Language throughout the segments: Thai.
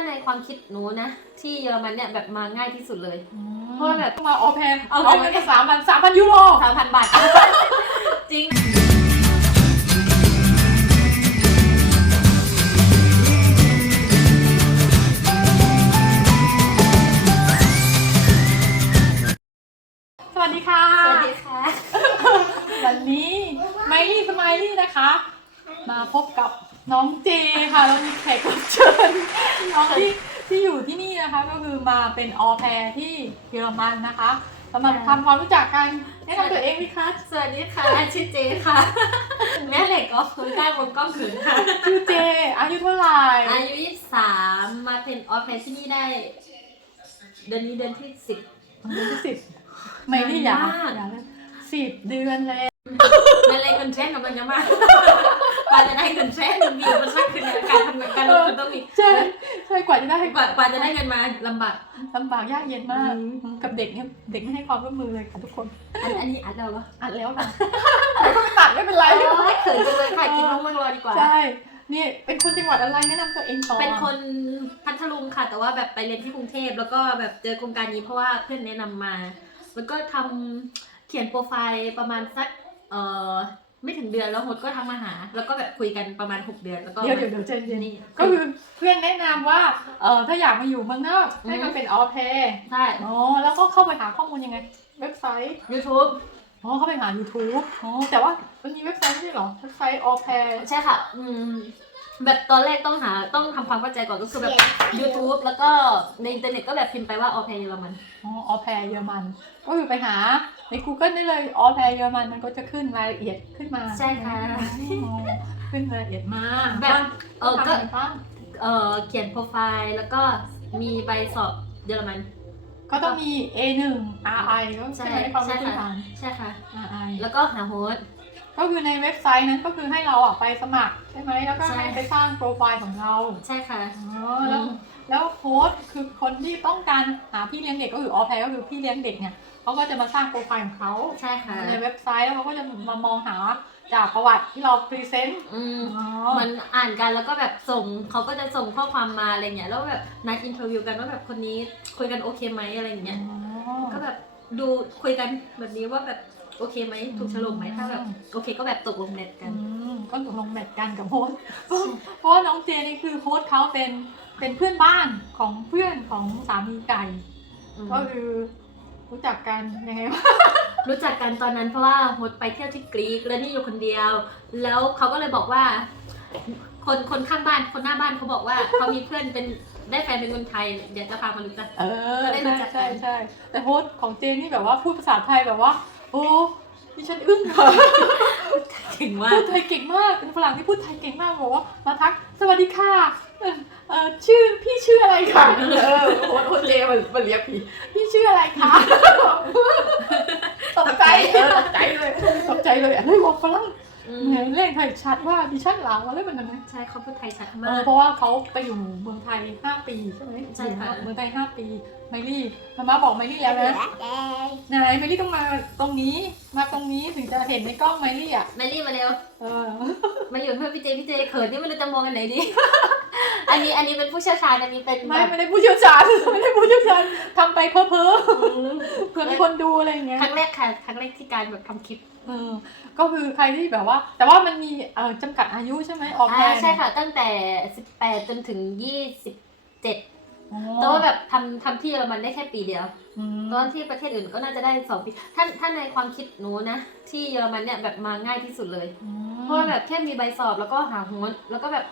าในความคิดหนูนะ ที่เยอรมันเนี่ยแบบมาง่ายที่สุดเลย เพราะว่าแบบมาออแพนเอาเอาเงินมาสามพันสามพันยูโรสามพันบาท จริง สวัสดีค่ะ สวัสดีค่ะ วันนี้ไมลี่สไมลี่นะคะ มาพบกับ น้องเจค่ะเรามีแขกรับเชิญน้องที่ที่อยู่ที่นี่นะคะ ก็คือมาเป็นออแพรที่เยอรมันนะคะเรามาทำความรู้จักกันแนะนำตัวเองไหมคะสวัสดีค่ะชื่อเจค่ะ แม่เหล็กก็คือได้บนกล้องขืนค่ะชื่อเจ อายุเท่าไหร่อายุยี่สามมาเป็นออฟแฟที่นี่ได้ เดือนนี้เดือนที่สิบเดือนที่สิบไม่ได้อยากนานมากอยากเลยสิบเดือนแล้วเป็นอ กำลังจะมากกว่าจะได้เงินแช่นมีอุปสรรคคือการทำงานการลงทุนต้องมีใช่ใช่กว่าจะได้กว่ากว่าจะได้เงินมาลำบากลำบากยากเย็นมากอืมกับเด็กเนี่ยเด็กไม่ให้ความร่วมมือเลยค่ะทุกคนอันอันนี้อัดเราเหรออัดแล้วค่ะแล้วก็ไม่ตัดไม่เป็นไรโอ้ยเขินจังเลยค่ะกินมะม่วงรอดีกว่าใช่นี่เป็นคนจังหวัดอะไรแนะนำตัวเองต่อเป็นคนพัทลุงค่ะ แต่ว่าแบบไปเรียนที่กรุงเทพแล้วก็แบบเจอโครงการนี้เพราะว่าเพื่อนแนะนำมา แล้วก็ทำเขียนโปรไฟล์ประมาณสักเอ่อ ไม่ถึงเดือนแล้วหมดก็ทักมาหา แล้วก็แบบคุยกันประมาณ6เดือนแล้วก็ เดี๋ยวเดี๋ยวเดี๋ยวใจเย็นนี่ ก็คือเพื่อนแนะนำว่าเออถ้าอยากมาอยู่เมืองนอกให้มาเป็นออแพรใช่ อ๋อแล้วก็เข้าไปหาข้อมูลยังไง เว็บไซต์ YouTube อ๋อเข้าไปหา YouTube อ๋อแต่ว่ามันมีเว็บไซต์ไม่ใช่เหรอเว็บไซต์ออแพรใช่ค่ะ อืม แบบตอนแรกต้องหาต้องทำความเข้าใจก่อนก็คือแบบ YouTube แล้วก็ในอินเทอร์เน็ตก็แบบพิมพ์ไปว่าออแพเยอรมัน อ๋อออแพรเยอรมัน ก็คือไปหาใน Google ได้เลยออแพรเยอรมันมันก็จะขึ้นรายละเอียดขึ้นมาใช่ค่ะอ๋อขึ้นรายละเอียดมากแบบเออทำก็อะไรบ้างเออเขียนโปรไฟล์แล้วก็มีใบสอบเยอรมัน ก็ต้องมี A1 RI ก็ใช่ใช่ไหมความใช่รู้พื้นค่ะฐาน ใช่ค่ะ RI แล้วก็หาโฮสต์ ก็คือในเว็บไซต์นั้นก็คือให้เราอะไปสมัครใช่ไหมแล้วก็ใช่ ให้ไปสร้างโปรไฟล์ของเราใช่ค่ะ อ๋อแล้วอืม แล้วโค้ดคือคนที่ต้องการหาพี่เลี้ยงเด็กก็คือออแพก็คือพี่เลี้ยงเด็กเนี่ยเขาก็จะมาสร้างโปรไฟล์ของเขาใช่ค่ะในเว็บไซต์แล้วเขาก็จะมามองหาจากประวัติที่เราพรีเซนต์อืม อ๋อเหมันอ่านกันแล้วก็แบบส่งเขาก็จะส่งข้อความมาอะไรเงี้ยแล้วแบบนัดอินเทอร์วิวกันว่าแบบคนนี้คุยกันโอเคไหมอะไรเงี้ยก็แบบดูคุยกันแบบนี้ว่าแบบ โอเคไหมถูกฉลกไหมถ้าแบบโอเคก็แบบตกลงเน็ตกัน อืมก็ตกลงแมทกันกับโค้ดเพราะว่าน้องเจนี่คือโค้ดเขาเป็นเป็นเพื่อนบ้านของเพื่อนของสามีไก่อืมก็คือรู้จักกันยังไงวะรู้จักกันตอนนั้นเพราะว่าโฮสต์ไปเที่ยวที่กรีกแล้วนี่อยู่คนเดียว แล้วเขาก็เลยบอกว่า คนคนข้างบ้านคนหน้าบ้านเขาบอกว่า เขามีเพื่อนเป็นได้แฟนเป็นคนไทยเดี๋ยวจะพามารู้จัก เออก็ได้รู้ใช่จักกัใช่นใช่แต่โฮสต์ของเจนี่แบบว่าพูดภาษาไทยแบบว่า โอ้ดิฉันอึ้งค่ะถึงว่าพูดไทยเก่งมากเป็นฝรั่งที่พูดไทยเก่งมากบอกว่ามาทักสวัสดีค่ะเออเออชื่อพี่ชื่ออะไรคะเออโฮสต์โฮสต์เจมันมันเรียกพี่พี่ชื่ออะไรคะตกใจเออตกใจเลยตกใจเลยอะไรบอกฝรั่งอื เหมมือนเล่นไทยชัดว่าดิฉันหลาวอะไรแบบนั้นนะใช่เขาพูดไทยชัดเอมาอก เพราะว่าเขาไปอยู่เมืองไทย 5 ปีใช่ไหมใช่ค่ะ อยู่เมืองไทย 5 ปีไมลี่มาม่าบอกไมลี่แล้วนะไหนไมลี่ต้องมาตรงนี้มาตรงนี้ถึงจะเห็นในกล้องไมลี่อะแมรี่มาเร็ว เออมาอยู่เพื่อนพี่เจพี่เจเขินที่ไม่รู้จะมองกันไหนดี อันนี้อันนี้เป็นผู้เชี่ยวชาญอันนี้เป็นไม่แบบไม่ได้ผู้เชี่ยวชาญไม่ได้ผู้เชี่ยวชาญทำไปเพ้อเพ้อเพื่อมีคนดูอะไรอย่างเงี้ยครั้งแรกค่ะครั้งแรกที่การแบบทำคลิป เออ ก็คือใครที่แบบว่า แต่ว่ามันมีเออจำกัดอายุใช่ไหมออกแทอ่านใช่ค่ะ ตั้งแต่ 18 จนถึง 27อ๋อแต่ว่าแบบทำทำที่เยอรมันได้แค่ปีเดียว อืมตอนที่ประเทศอื่นก็น่าจะได้สองปีถ้าถ้าในความคิดหนูนะ ที่เยอรมันเนี่ยแบบมาง่ายที่สุดเลย อืม เพราะว่าแบบแค่มีใบสอบแล้วก็หาโฮสต์แล้วก็แบบ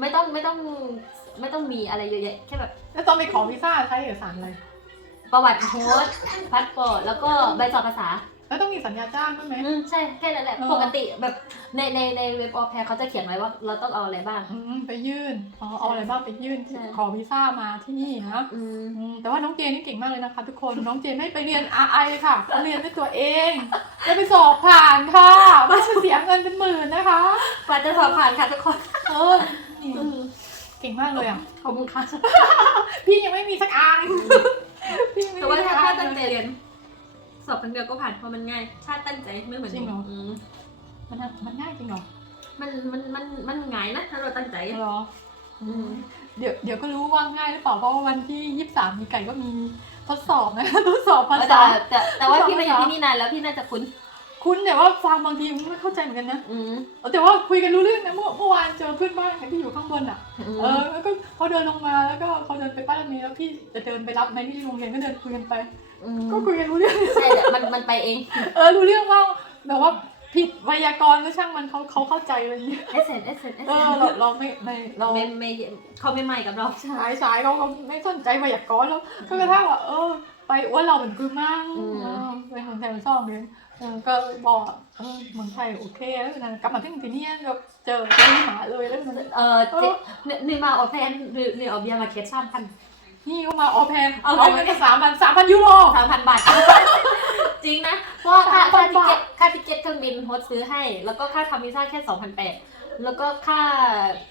ไม่ต้องไม่ต้องไม่ต้องมีอะไรเยอะแยะแค่แบบแล้วตอนไปขอวีซ่าใช้เอกสารอะไรประวัติโฮสต์พาสปอร์ตแล้วก็ใบสอบภาษา แล้วต้องมีสัญญาจ้างด้วยไหม อืมใช่แค่นั้นแหละ เออ ปกติแบบในในในเว็บออแพรเขาจะเขียนไว้ว่าเราต้องเอาอะไรบ้าง อืมไปยื่นอ๋อเอาอะไรบ้างไปยื่นที่ใช่ ขอวีซ่ามาที่นี่นะ อืม อืมแต่ว่าน้องเจนนี่เก่งมากเลยนะคะ ทุกคน น้องเจนไม่ไปเรียน RI เลยค่ะเขาเรียนด้วยตัวเองจะไปสอบผ่านค่ะไม่จะเสียเงินเป็นหมื่นนะคะ กว่าจะสอบผ่านค่ะทุกคนเออนี่อืมเก่งมากเลยอะ ขอบคุณค่ะ พี่ยังไม่มีสักอันพี่ยังไม่แต่มีว่าสักถ้าอัถ้านตั้งใจเรียน สอบครั้งเดียวก็ผ่านเพราะมันง่ายถ้าตั้งใจไม่เหมือนจริงเหรอมมันมันง่ายจริงเหรอมันมันมันมันง่ายนะถ้าเราตั้งใจเหรออืมเดี๋ยวเดี๋ยวก็รู้ว่าง่ายหรือเปล่าเพราะว่าวันที่ยี่สิบสามมีไก่ก็มีทดสอบนะ ทดสอบภาแต่ษา แต่แต่ว่าพี่มาอยู่ที่นี่นานแล้วพี่น่าจะคุ้น คุ้นแต่ว่าฟังบางทีไม่เข้าใจเหมือนกันนะอืมแต่ว่าคุยกันรู้เรื่องนะเมื่อเมื่อวานเจอเพื่อนบ้านกันที่อยู่ข้างบนอะ อืมเออแล้วก็เขาเดินลงมาแล้วก็เขาเดินไปป้ายรถเมล์แล้วพี่จะเดินไปรับในที่โรงเรียนก็เดินคุยกันไป มก็คุยกันรู้เรื่อง ใช่แต่มันมันไปเองเออรู้เรื่องว่างแบบว่าผิดไวยากรณ์ก็ช่างมันเขาเขาเข้าใจอะไรอย่างเงี้ยเอสเซนเอสเซนเอสเอเซอนเราเราไม่ไม่เรา ไม่ไม่เขาไม่ใหม่กับเราชายชายเขาเขาไม่สนใจไวยากรณ์แล้วก็กระทั่งว่าเออ ไปอ้วนเราเหมือนกูมั่งอืม เออไปเมืองไทยมันชอบเลยเออก็บอกเออเมืองไทยโอเคแล้วนะกลับมาที่ที่นี่ก็เจอเจอหมาเลยแล้วมัน เออเจ๊นี่นี่มาออกแพนหรือหรือเอาเบียร์มาเคสสามพัน นี่ก็มาออแพนเอาเอาเงินสามพันสามพันยูโรสามพันบาท จริงนะ เพราะว่าค่าค่า3,000ทิเก็ตค่าทิเก็ตเครื่องบินโฮสต์ซื้อให้ แล้วก็ค่าทำวีซ่าแค่สองพันแปด แล้วก็ค่า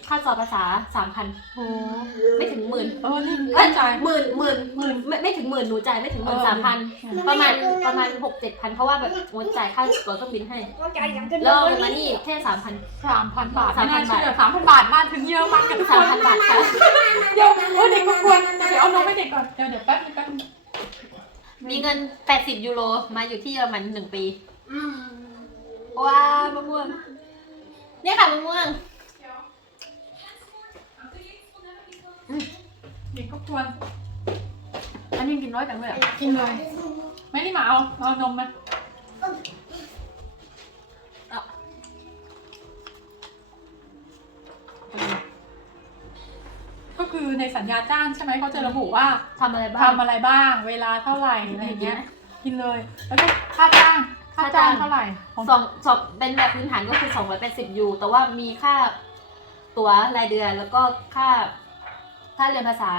ค่าสอบภาษาสามพันไม่ถึงหมื่นเออนี่เอ้ยจ่ายหมื่นหมื่นหมื่นไม่ไม่ถึงหมื่นหนูจ่ายไม่ถึงหมื่นเออสามพันอืมประมาณประมาณหกเจ็ดพันเพราะว่าแบบโอนจ่ายค่าตั๋วเครื่องบินให้แล้แล้ววมานี่แค่สามพันสามพันบาท3,000ไม่น่าเชื่อสามพันบาทมาถึงเยอรมันกันทุกคสามนพันบาทค่ะเดี๋ยวเออเด็กก็ควรเดี๋ยวเอาน้องให้เด็กก่อนเดี๋ยวเดี๋ยวแป๊บนึงแป๊บนึงมีเงินแปดสิบยูโรมาอยู่ที่เยอรมันหนึ่งปีว้าวมะม่วง เนี่ยค่ะมะม่วงเด็กก็ควร อันนี้กินน้อยจังเลยอะ กินเลย ไม่ได้มาเอาเอานมมาก็คือในสัญญาจ้างใช่ไหมเขาจะระบุว่าทำอะไรบ้าง ทำอะไรบ้าง เวลาเท่าไหร่อะไรอย่างเงี้ย กินเลย แล้วก็ค่าจ้าง ค่าจ้างเท่าไหร่ของสองสองเป็นแบบพื้นฐานก็คือสองร้อยแปดสิบยู แต่ว่ามีค่าตั๋วรายเดือนแล้วก็ค่าค่าเรียนภาษา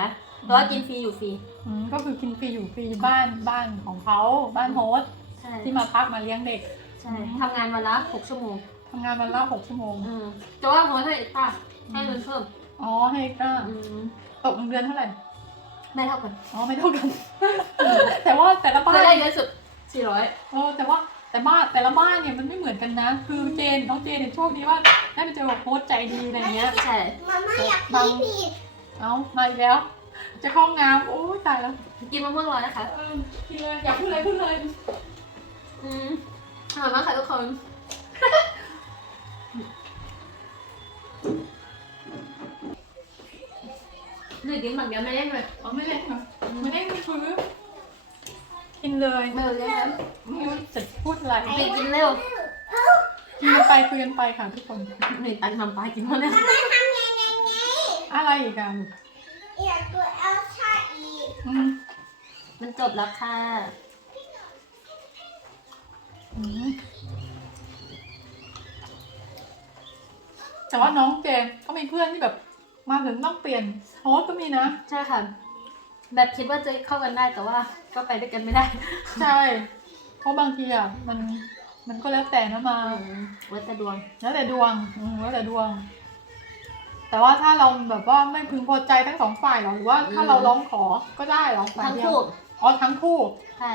แต่ว่ากินฟรีอยู่ฟรีอืมก็คือกินฟรีอยู่ฟรีบ้านบ้านของเขาบ้านโฮสต์ใช่ที่มาพักมาเลี้ยงเด็ก ใช่ทำงานวันละหกชั่วโมงทำงานวันละหกชั่วโมง อืมแต่ว่าโฮสให้ป้าให้เงินเพิ่มอ๋อให้ก็อืมตกเงินเดือนเท่าไหร่ ไม่เท่ากันอ๋อไม่เท่ากัน แต่ว่าแต่ละบ้าเคยได้นเยอะสุดสี่ร้อยโอ้แต่ว่าแต่ บ้านแต่ละบ้านเนี่ยมันไม่เหมือนกันนะ คือเจนน้องเจนเนี่ยโชคดีว่าได้ไปเจอกับโค้ชใจดีอะไรเงี้ย ใช่มาม่าอยากพีผิดเอามาอีกแล้ว จะเข้าห้องน้ำโอ้ยตายแล้วกินมะม่วงร้อนนะคะเออกินเลยอยากพูดอะไรพูดเลยอืมอร่อยมากค่ะทุกคนหนึ่งกินหมักเดียวไม่ได้เลยอ๋อไม่เล่นเหรอไม่เล่นไม่ฟื้นกินเลย ไม่เลยครับไม่รู้จะพูด อะไรไปกินเร็วกินกันไปคุยกันไปค่ะทุกคนหนึ่งตังค์ทำปลากินหมดเลยทำยังไงไงอะไรอีกอะลูกอยากตัวเอลซ่าอีกอืมมันจบแล้วค่ะอืมแต่ว่าน้องเจนเขามีเพื่อนที่แบบมาถึงต้องเปลี่ยนโฮสต์ก็มีนะ ใช่ค่ะ แบบคิดว่าจะเข้ากันได้แต่ว่าก็ไปด้วยกันไม่ได้ ใช่ เพราะบางทีอะมันมันก็แล้วแต่นะมาอืมวัดแต่ดวง แล้วแต่ดวงอืมแล้วแต่ดวง แต่ว่าถ้าเราแบบว่าไม่พึงพอใจทั้งสองฝ่ายหรอหรือว่าถ้าอืมเราร้องขอก็ได้หรอฝ่ายทั้งเดียวคู่อ๋อทั้งคู่ใช่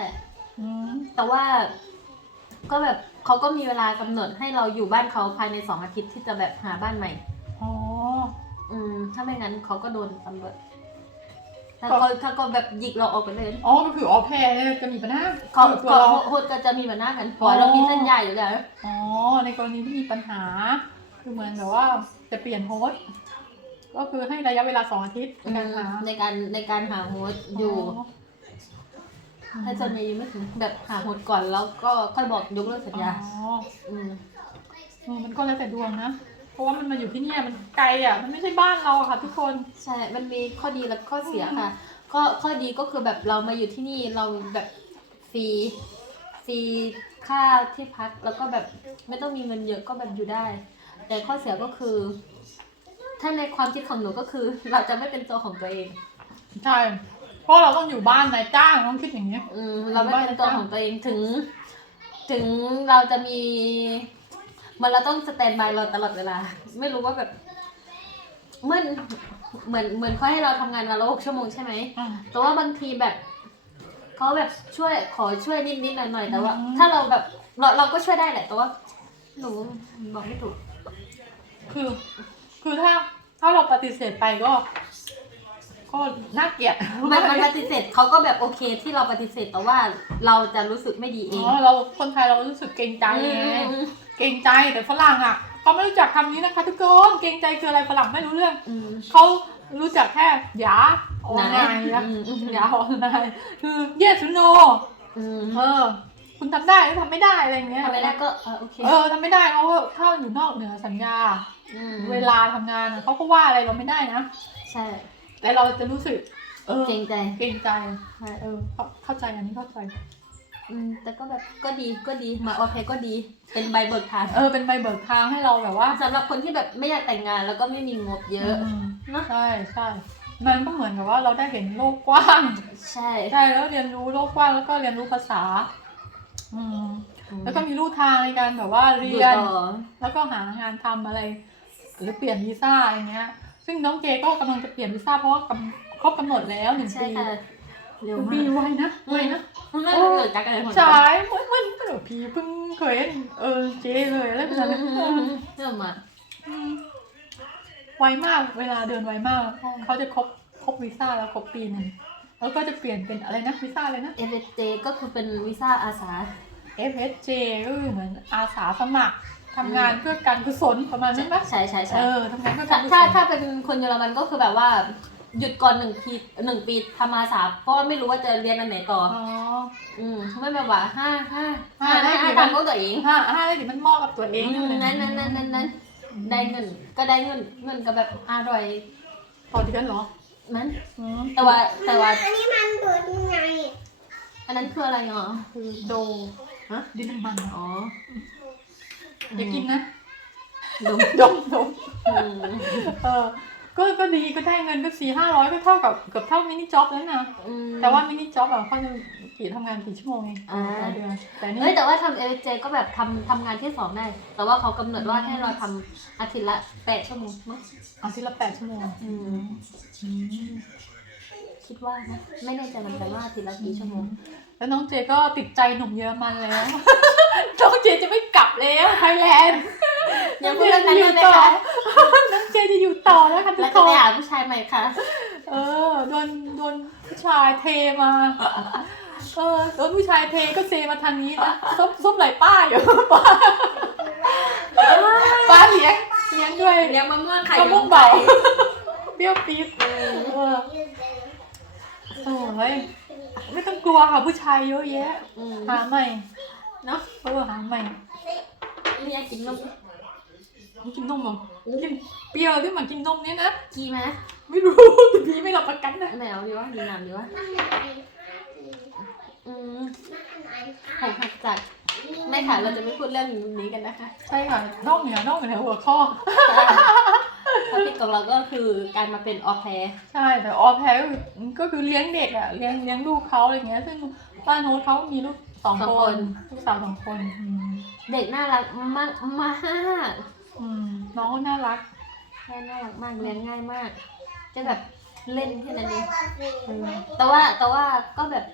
อืมแต่ว่า ก็แบบเขาก็มีเวลากำหนดให้เราอยู่บ้านเขาภายในสองอาทิตย์ที่จะแบบหาบ้านใหม่อ๋ออืมถ้าไม่งั้นเขาก็โดนตำรวจ ถ้าก็ถ้าก็แบบหยิกเราออกไปเลย อ๋อก็คือออแพรเนี่ยจะมีปัญหาเขาคือตัวเขาเราโหดก็จะมีปัญหากันเพราะเรามีสัญญาอยู่แล้ว อ๋อ ในกรณีที่มีปัญหา คือเหมือนแบบว่าจะเปลี่ยนโฮสต์ก็คือให้ระยะเวลาสองอาทิตย์ในการหาในการในการหาโฮสต์อยู่อ๋อให้สัญญายังไม่ถึงแบบหาโฮสต์ก่อนแล้วก็ค่อยบอกยกเลิกสัญญา อ๋อ อืมเออมันก็แล้วแต่ดวงนะ เพราะว่ามันมาอยู่ที่เนี่ยมันไกลอะ มันไม่ใช่บ้านเราอะค่ะ ทุกคน ใช่ มันมีข้อดีและข้อเสียค่ะ ข้อข้อดีก็คือแบบเรามาอยู่ที่นี่เราแบบฟรีฟรีค่าที่พักแล้วก็แบบไม่ต้องมีเงินเยอะก็แบบอยู่ได้ แต่ข้อเสียก็คือ ถ้าในความคิดของหนูก็คือ เราจะไม่เป็นตัวของตัวเอง ใช่ เพราะเราต้องอยู่บ้านนายจ้างต้องคิดอย่างนี้ย อืมเราไม่เป็นตัวของตัวเองถึง ถึงเราจะมี มันเราต้องสแตนบายเราตลอดเวลา ไม่รู้ว่าแบบเหมือนเหมือนเหมือนเขาให้เราทำงานวันละหกชั่วโมงใช่ไหมอืมแต่ว่าบางทีแบบเขาแบบช่วยขอช่วยนิดนิดหน่อยหน่อยๆแต่ว่า อืม ถ้าเราแบบเราเราก็ช่วยได้แหละแต่ว่าหนูบอกไม่ถูก คือ คือถ้าถ้าเราปฏิเสธไปก็ ก็น่าเกลียดมันมันปฏิเสธเขาก็แบบโอเคที่เราปฏิเสธแต่ว่าเราจะรู้สึกไม่ดีเออ๋งอเราคนไทยเรารู้สึกเกรงใจอืไงมเกรงใจแต่ฝรั่งอะเขาไม่รู้จักคำนี้นะคะทุกคนเกรงใจคืออะไรฝรั่งไม่รู้เรื่องอืมเขารู้จักแค่หยาออนนะไลน์นะอืมอืมหยาออนไลน์คือ yes or no อืมเออคุณทำได้หรือทำไม่ได้อะไรอย่างเงี้ยทำไม่ได้ก็เออโอเคเออทำไม่ได้เขาก็ถ้าอยู่นอกเหนือสัญญามเวลาทำงานอะเขาก็ว่าอะไรเราไม่ได้นะ ใช่ แต่เราจะรู้สึก เออเกรงใจเกรงใจเออเข้าเข้าใจอันนี้เข้าใจ อืมแต่ก็แบบก็ดีก็ดีมาโอเคก็ดี เป็นใบเบิกทางเออเป็นใบเบิกทางให้เราแบบว่าสำหรับคนที่แบบไม่อยากแต่งงานแล้วก็ไม่มีงบเยอะมเนอะใช่ใช่มันก็เหมือนกับว่าเราได้เห็นโลกกว้าง ใช่ใช่แล้วเรียนรู้โลกกว้างแล้วก็เรียนรู้ภาษา อืมแล้วก็มีลู่ทางในการแบบว่าเรีอยู่ยนต่อแล้วก็หางานทำอะไร หรือเปลี่ยนวีซ่าอย่างเงี้ย ซึ่งน้องเจก็กำลังจะเปลี่ยนวีซ่าเพราะว่ากำครบกำหนดแล้วหนึ่งใช่ปีค่ะเร็วหนึ่งมาปีกไวนะไวนะมันไม่เกิดจากอะไรคนใช่เหมือนเหมือนเหมือนพี่เพิ่งเคยเห็นเออเจเลยอะไรแบบนั้นอืมเริ่มมาอืมไวมากเวลาเดินไวมากใช่เขาจะครบครบวีซ่าแล้วครบปีหนึ่งแล้วก็จะเปลี่ยนเป็นอะไรนะวีซ่าอะไรนะ เอฟเจก็คือเป็นวีซ่าอาสา FSJ ก็คือเหมือนอาสาสมัคร ทำงานเพื่อการกุศลประมาณนั้นปะใช่ใช่ใช่ เออทำงานเพื่อถ้าการกุศถ้าลถ้าเป็นคนเยอรมันก็คือแบบว่าหยุดก่อนหนึ่งปีหนึ่งปีทำอาสาเพราะว่าไม่รู้ว่าจะเรียนอันไหนต่อ อ๋อ อืมไม่แบบว่าห้าห้าห้าห้าได้ห้ากี่ตาวัมนของตัวเองห้าห้าได้ดิมันเหมาะกับตัวเองอืมนั้นนั้นนั้นนั้นนั้นได้เงินก็ได้เงินเงินก็แบบอร่อยต่อเดือนเหรอมันอืมแต่ว่าแต่ว่าอันนี้มันดูดยังไงอันนั้นคืออะไรเนาะคือโดฮะดินน้ำมันอะอ๋ออ ย่ากินนะดมดมดมอืมเออก็ก็ดีก็ได้เงินก็สี่ห้าร้อยก็เท่ากับเกือบเท่ามินิจ็อบแล้วนะอืมแต่ว่ามินิจ็อบอะเขาจะกี่ทำงานกี่ชั่วโมงเองอ่าต่อเดือนแต่นี่เฮ้ยแต่ว่าทำเอเจก็แบบทำทำงานที่สองได้ แต่ว่าเขากำหนดว่าให้เราทำอาทิตย์ละแปดชั่วโมงมั้งอาทิตย์ละแปดชั่วโมงอืมอืม คิดว่านะไม่แน่ใจเหมือนกันว่าอาทิตย์ละกี่ชั่วโมงแล้วน้องเจก็ติดใจหนุ่มเยอรมันแล้ว น้องเจจะไม่กลับแล้วไทยแลนด์ยังพูดเรื่องนั้นอยู่ไหมคะน้องเจจะอยู่ต่อแล้วค่ะทุแล้วกจะคไปนหาผู้ชายใหม่ค่ะ เออโดนโดนผู้ชายเทมาเออโดนผู้ชายเทก็เซมาทางนี้นะซบซบไหลป้าอยู่ป้าป้าเลี้ยงเลี้ยงด้วยเลี้ยงมะม่วงไข่มะม่วงเบาเปรี้ยวปี๊ดเออ โอ้ยไม่ต้องกลัวค่ะผู้ชายเยอะแยะ อืมหาใหม่ เนาะเออหาใหม่ไม่อยากกินนมไม่กินนมเหรอกินเปรี้ยวที่มันกินนมเนี่ยนะ กีไหมไม่รู้แต่พี่ไม่รับประกันนะแมวดีวะดีน้ำดีวะมันไหนอืมมันไหนหกหักจากไม่ค่ะ เราจะไม่พูดเรื่องนี้กันนะคะ ใช่ค่ะนอกเหนือนอกเหนือหัวข้อ ท็อปิกของเราก็คือการมาเป็นออแพรใช่แต่ออแพรก็คือก็คือเลี้ยงเด็กอะเลี้ยงเลี้ยงลูกเขาอะไรเงี้ย ซึ่งป้าโน้ตเขามีลูกสองคนลูกสาวสองคนอืมเด็กน่ารักมากมากอืมน้องก็น่ารักใช่น่ารักมากเลี้ยงง่ายมาก จะแบบเล่นแค่นั้นเองเออแต่ว่าแต่ว่าก็แบบ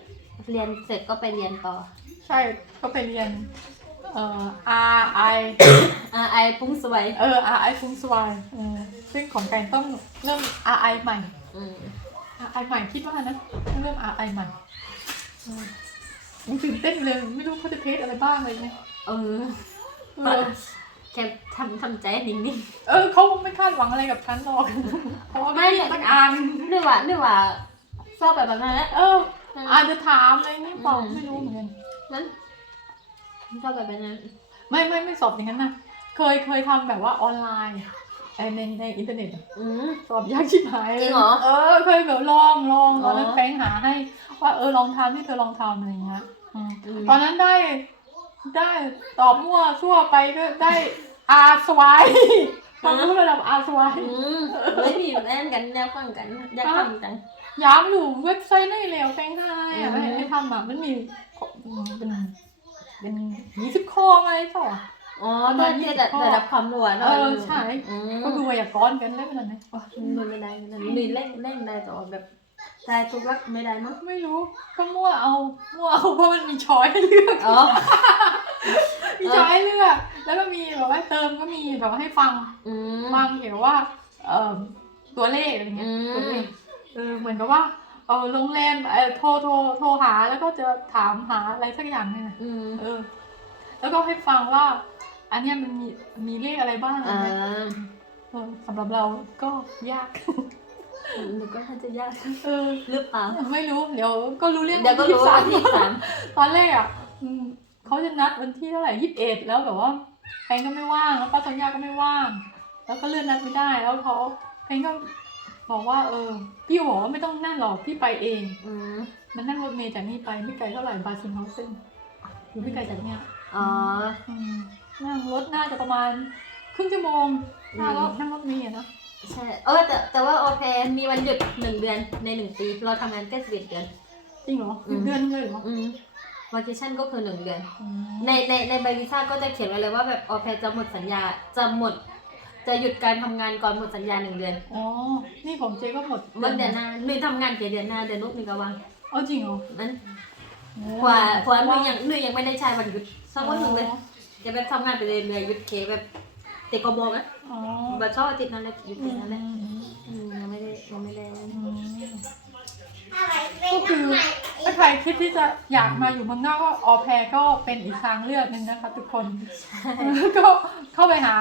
เรียนเสร็จก็ไปเรียนต่อใช่ก็ไปเรียนเอ่อ R I อ่าไอปุ้งสวย เออ R I ฟุ้งสวายเออ ซึ่งของการต้องเริ่ม R I ใหม่อืม R I ใหม่คิดว่านะต้องเริ่ม R I ใหม่เออยังตื่นเต้นเลยไม่รู้เขาจะเทสอะไรบ้างเลยเนี่ยเออเออแค่ทำทำใจนิ่งเออเขาไม่คาดหวังอะไรกับฉันหรอกเพราะว่าไม่ได้ต้องอ่านๆนึกว่านึกว่าชอบแบบนั้นแหละเอออาจจะถามอะไรนี่เปล่าอืมไม่รู้เหมือนกันนั้นชอบแบบนั้นไม่ไม่ไม่สอบอย่างนั้นนะเคยเคยทำแบบว่าออนไลน์ เอ่อในในอินเทอร์เน็ตอะอืม สอบยากชิบหายลยจริงเหรอเออเคยแบบลองลองตอนนั้นอ๋อ แฟงหาให้ ว่าเออลองทำที่เธอลองทำอะไรอย่างเงี้ยอืมอืมตอนนั้นได้ได้ตอบมั่วซั่วไปก็ได้อาสวายความรู้ระดับอาสวาย อืมเฮ้ยมีแน่นกันอยากฟังกันอยากฟังจัง ย้ำอยู่เว็บไซต์ได้แล้วแฟงให้อะอืมให้ให้ทำอะมันมีเป็นเป็นยี่สิบข้อไหมต่ออ๋ อตอนที่ระระดับความรัวเอเนาะอใช่อืมก็ดูไวยากรณ์กันเล่นมันไหมมันไม่ได้มันมีเล่นเล่นได้แต่ว่าแบบใจทุกรักไม่ได้มั้งไม่รู้ก็มั่วเอามั่วเอาเพราะมันมีช้อยให้เลือกอ๋อมีช้อยให้เลือก แล้วก็มีแบบว่าเติมก็มีแบบว่าให้ฟังอืมฟังเกี่ยวว่า เอ่อตัวเลขอะไรเงี้ยอืมตัวเลขเออเหมือนกับว่าเออโรงแรมเออโทรโทรโทรหาแล้วก็จะถามหาอะไรสักอย่างเนี่ยนะอืมเออ แล้วก็ให้ฟังว่า อันเนี้ยมันมีมีเลขอะไรบ้างอะไรอ่าเงี้ยเออสำหรับเราก็ยาก หนูก็น่าจะยากเออ หรือเปล่าไม่รู้ เดี๋ยวก็รู้เรื่องเดี๋ยวก็รู้สาว่ามที่สามตอนแรกอะอืมเขาจะนัดวันที่เท่าไหร่ยี่สิบเอ็ดแล้วแบบว่าแพงก็ไม่ว่าง แล้วป้าสัญญาก็ไม่ว่าง แล้วก็เลื่อนนัดไม่ได้ แล้วเขาแพงก็บอกว่า เออ พี่บอกว่าไม่ต้องนั่นหรอก พี่ไปเอง อืมมันนั่งรถเมล์จากนี่ไปไม่ไกลเท่าไหร่บาซินเฮาเซนอยู่ไม่ไกลจากเนี้ยอ๋อ อืม นั่งรถน่าจะประมาณครึ่งชั่วโมงอืมนั่งรถนั่งรถเมล์อะนะใช่เออแต่แต่ว่าโอเคมีวันหยุดหนึ่งเดือนในหนึ่งปี เราทำงานแค่สิบเอ็ดเดือน จริงเหรออืมเดือนนึงเลยเหรออืมวาเคชั่นก็คือหนึ่งเดือนอืมในในในใบวีซ่าก็จะเขียนไว้เลยว่าแบบออแพจะหมดสัญญาจะหมด จะหยุดการทำงานก่อนหมดสัญญาหนึ่งเดือนอ๋อนี่ของเจ๊ก็หมดเมื่อเดือนหน้าหนุ่ยทำงานกี่เดือนหน้าเดือนนู้นหนึ่งกวางอ๋อจริงเหรอนั้นโอ้กว่าเพราะว่าหนุ่ยยังหนุ่ยยังไม่ได้ใช้วันหยุดสักวันหนึ่งเลย จะแบบทำงานไปเรื่อยๆหยุดเคแบบเตะกระบอกนะอ๋อ บัตรชอบอาทิตย์นั้นแหละหยุดอืติดมนั้นแหละอืมยังไม่ได้ยังไม่ได้อืมอะไรเป็นก็คือน้ำใหม่ถ้าใครคิดที่จะอยากมาอยู่เมืองนอกก็ออแพรก็เป็นอีกทางเลือกหนึ่งนะคะทุกคน ก็เข้าไปหา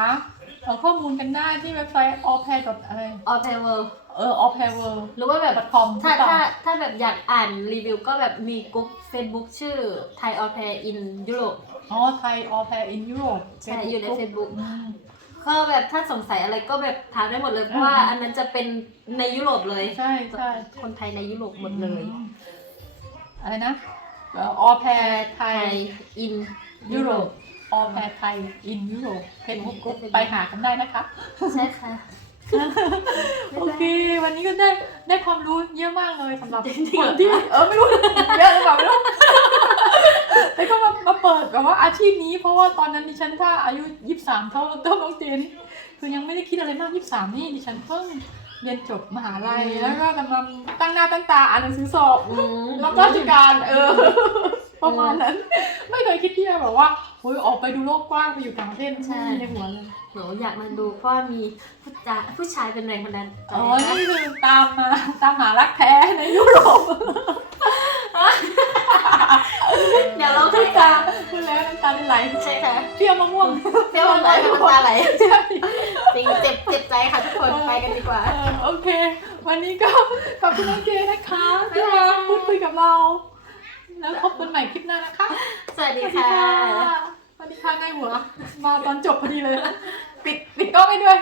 เอ่อข้อมูลกันได้ที่เว็บไซต์ a l p a i r อะไร ออแพเวิร์เออ a l p a i r world หรือว่าแบบ com ถ้าถ้าถ้าแบบอยากอ่านรีวิวก็แบบมีกลุ่ม Facebook ชื่อ Thai Au Pair in Europe อ๋ อไทย a l p a i r in Europe ใช่อยู่ใน Facebook อืมก็แบบถ้าสงสัยอะไรก็แบบถามได้หมดเลยเพราะว่า อันนั้นจะเป็นในยุโรปเลยใช่ใช่ คนไทยในยุโรปหมดเลยอืมอะไรนะเอ่อ a l p a i r ไทไทยย in ยุโรป Europe ออแพรไทย in Europe Facebook กรุ๊ปไปหากันได้นะคะ ใช่ค่ะ โอเค วันนี้ก็ได้ได้ความรู้เยอะมากเลยสำหรับจริงๆคนที่ เออไม่รู้ เยอะหรือเปล่าไม่รู้ แต่ก็มามาเปิดแบบว่าอาชีพนี้ เพราะว่าตอนนั้นดิฉันถ้าอายุยี่สามเท่าเท่าน้องเจนคือยังไม่ได้คิดอะไรมากยี่สามนี่ดิฉันเพิ่งเรียนจบมหาลัยอืมแล้วก็กำลังตั้งหน้าตั้งตาอ่านหนังสือสอบอืมรับราชการเออ ประมาณนั้น ไม่เคยคิดที่จะแบบว่าโอ้ยออกไปดูโลกกว้างไปอยู่ต่างประเทศไม่มีในหัวเลยหนูอยากมาดูเพราะว่ามีผู้จาผู้ชายเป็นแรงบันดาลใจอ๋อนี่คือตามมาตามหารักแท้ในยุโรป เดี๋ยวเราพูคุดยจากันพูดแล้วน้ำตาไหลใช่ค่ะเปรี้ยวมะม่วงเปรี้ยวน้ำตาน้ำตาไหลใช่จริงเจ็บเจ็บใจค่ะทุกคนไปกันดีกว่าเออโอเค วันนี้ก็ขอบคุณน้องเกนะคะที่มาพูดคุยกับเรา แล้วพบกันใหม่คลิปหน้านะคะ สวัสสดีวัสดีค่ะค่ะสวัสดีค่ะง่ายหัว มาตอนจบพอดีเลย ปิดปิดกล้องไปด้วย